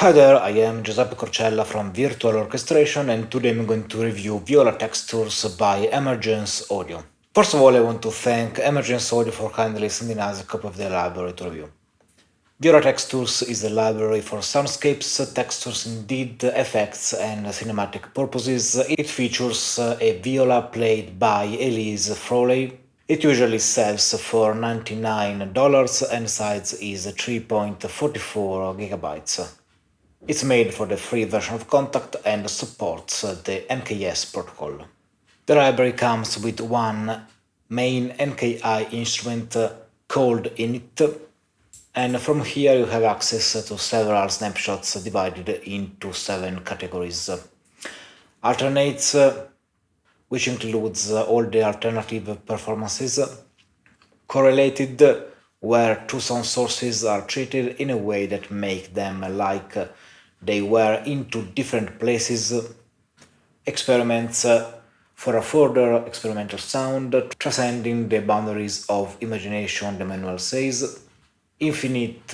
Hi there, I am Giuseppe Corcella from Virtual Orchestration, and today I'm going to review Viola Textures by Emergence Audio. First of all, I want to thank Emergence Audio for kindly sending us a copy of their library to review. Viola Textures is a library for soundscapes, textures, indeed effects, and cinematic purposes. It features a viola played by Elise Froley. It usually sells for $99 and size is 3.44 gigabytes. It's made for the free version of Contact and supports the NKS protocol. The library comes with one main NKI instrument called Init, and from here you have access to several snapshots divided into 7 categories. Alternates, which includes all the alternative performances. Correlated, where two sound sources are treated in a way that make them like they were in two different places. Experiments, for a further experimental sound, transcending the boundaries of imagination, the manual says. Infinite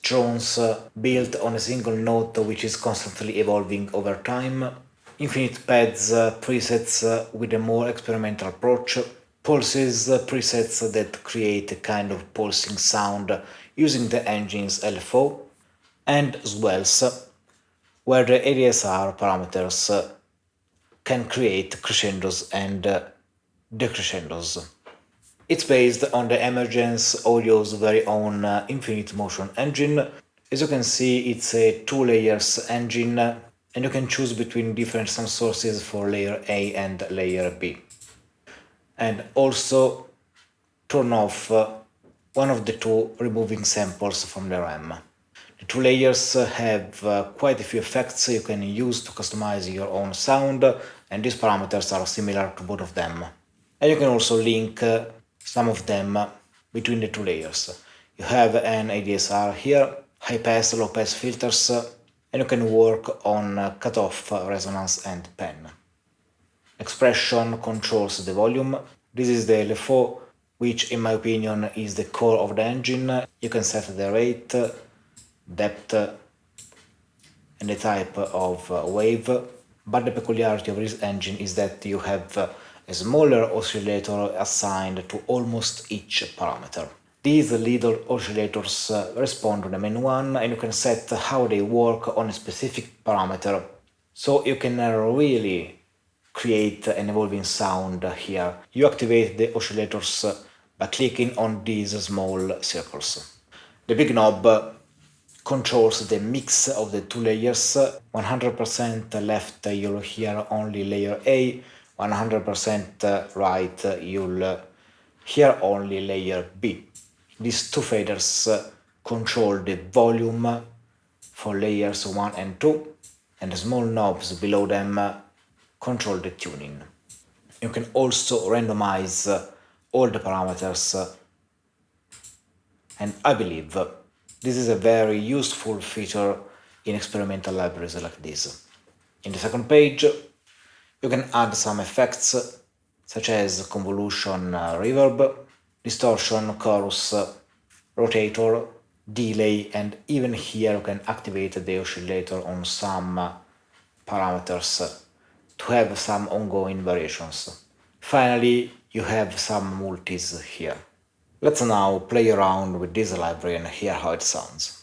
drones built on a single note which is constantly evolving over time. Infinite pads presets with a more experimental approach. Pulses presets that create a kind of pulsing sound using the engine's LFO. And swells, where the ADSR parameters can create crescendos and decrescendos. It's based on the Emergence Audio's very own Infinite Motion engine. As you can see, it's a 2 layers engine, and you can choose between different sound sources for layer A and layer B. And also turn off one of the two removing samples from the RAM. The 2 layers have quite a few effects you can use to customize your own sound, and these parameters are similar to both of them. And you can also link some of them between the 2 layers. You have an ADSR here, high pass, low pass filters, and you can work on cutoff, resonance, and pen. Expression controls the volume. This is the LFO, which in my opinion is the core of the engine. You can set the rate, depth, and the type of wave, but the peculiarity of this engine is that you have a smaller oscillator assigned to almost each parameter. These little oscillators respond to the main one, and you can set how they work on a specific parameter, so you can really create an evolving sound here. You activate the oscillators by clicking on these small circles. The big knob controls the mix of the 2 layers. 100% left you'll hear only layer A, 100% right you'll hear only layer B. These two faders control the volume for layers 1 and 2, and the small knobs below them control the tuning. You can also randomize all the parameters, and I believe this is a very useful feature in experimental libraries like this. In the second page, you can add some effects such as convolution, reverb, distortion, chorus, rotator, delay, and even here you can activate the oscillator on some parameters to have some ongoing variations. Finally, you have some multis here. Let's now play around with this library and hear how it sounds.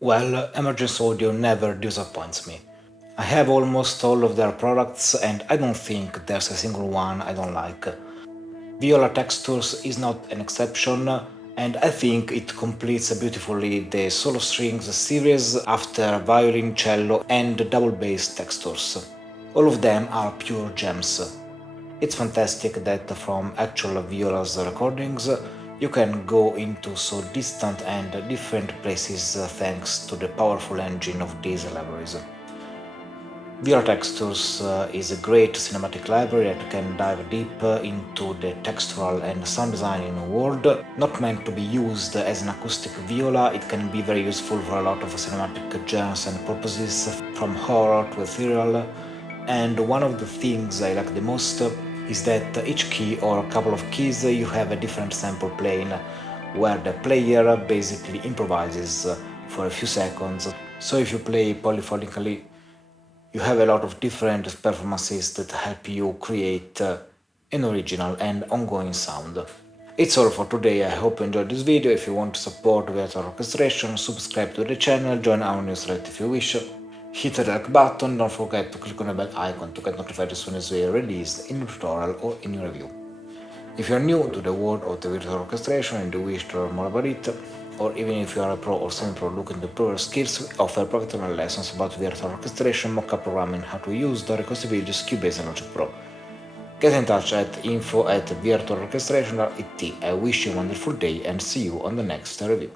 Well, Emergence Audio never disappoints me. I have almost all of their products and I don't think there's a single one I don't like. Viola Textures is not an exception, and I think it completes beautifully the solo strings series after violin, cello, and double bass textures. All of them are pure gems. It's fantastic that from actual Viola's recordings you can go into so distant and different places thanks to the powerful engine of these libraries. Viola Textures is a great cinematic library that can dive deep into the textural and sound designing world. Not meant to be used as an acoustic viola, it can be very useful for a lot of cinematic genres and purposes, from horror to ethereal. And one of the things I like the most is that each key or a couple of keys you have a different sample playing, where the player basically improvises for a few seconds. So if you play polyphonically, you have a lot of different performances that help you create an original and ongoing sound. It's all for today. I hope you enjoyed this video. If you want to support Virtual Orchestration, subscribe to the channel, join our newsletter if you wish. Hit the like button, don't forget to click on the bell icon to get notified as soon as we are released in a tutorial or in a review. If you're new to the world of the virtual orchestration and you wish to learn more about it, or even if you are a pro or semi-pro looking to improve your skills, we offer practical lessons about virtual orchestration, mock-up programming, how to use the Request Videos, Cubase and Logic Pro. Get in touch at info@virtualorchestration.it. I wish you a wonderful day and see you on the next review.